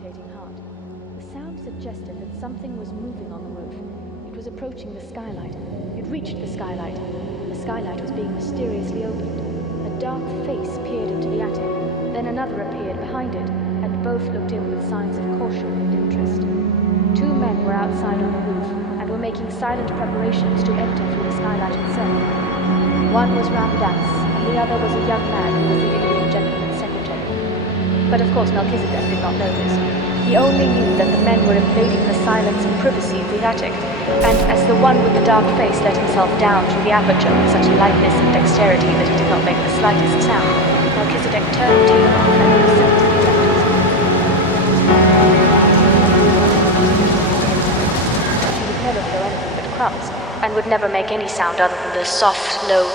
palpitating heart. The sound suggested that something was moving on the roof. It was approaching the skylight. It reached the skylight. The skylight was being mysteriously opened. A dark face peered into the attic. Then another appeared behind it, and both looked in with signs of caution and interest. Two men were outside on the roof, and were making silent preparations to enter through the skylight itself. One was Ramdas, and the other was a young man who was the Indian gentleman's secretary. But of course Melchizedek did not know this. He only knew that the men were invading the silence and privacy of the attic, and as the one with the dark face let himself down through the aperture with such lightness and dexterity that he did not make the slightest sound, Melchizedek turned to him and said to the electors, he would never throw anything but crumbs, and would never make any sound other than the soft, low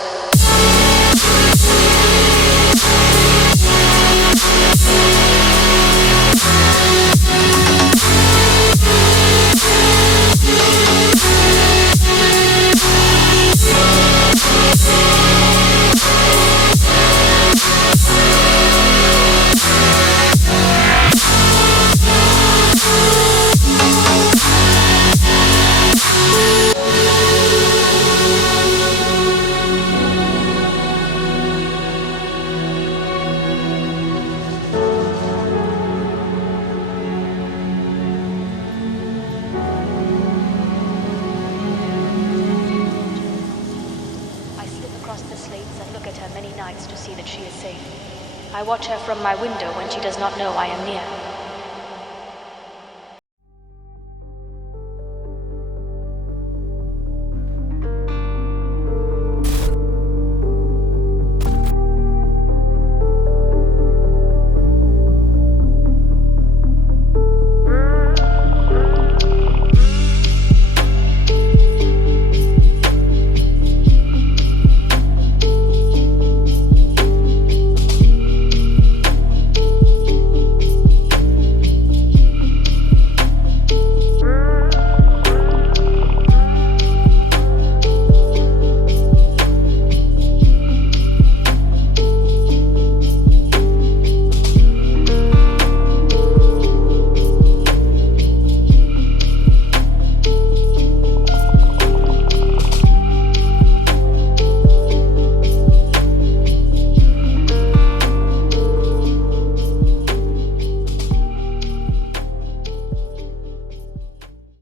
I watch her from my window when she does not know I am near.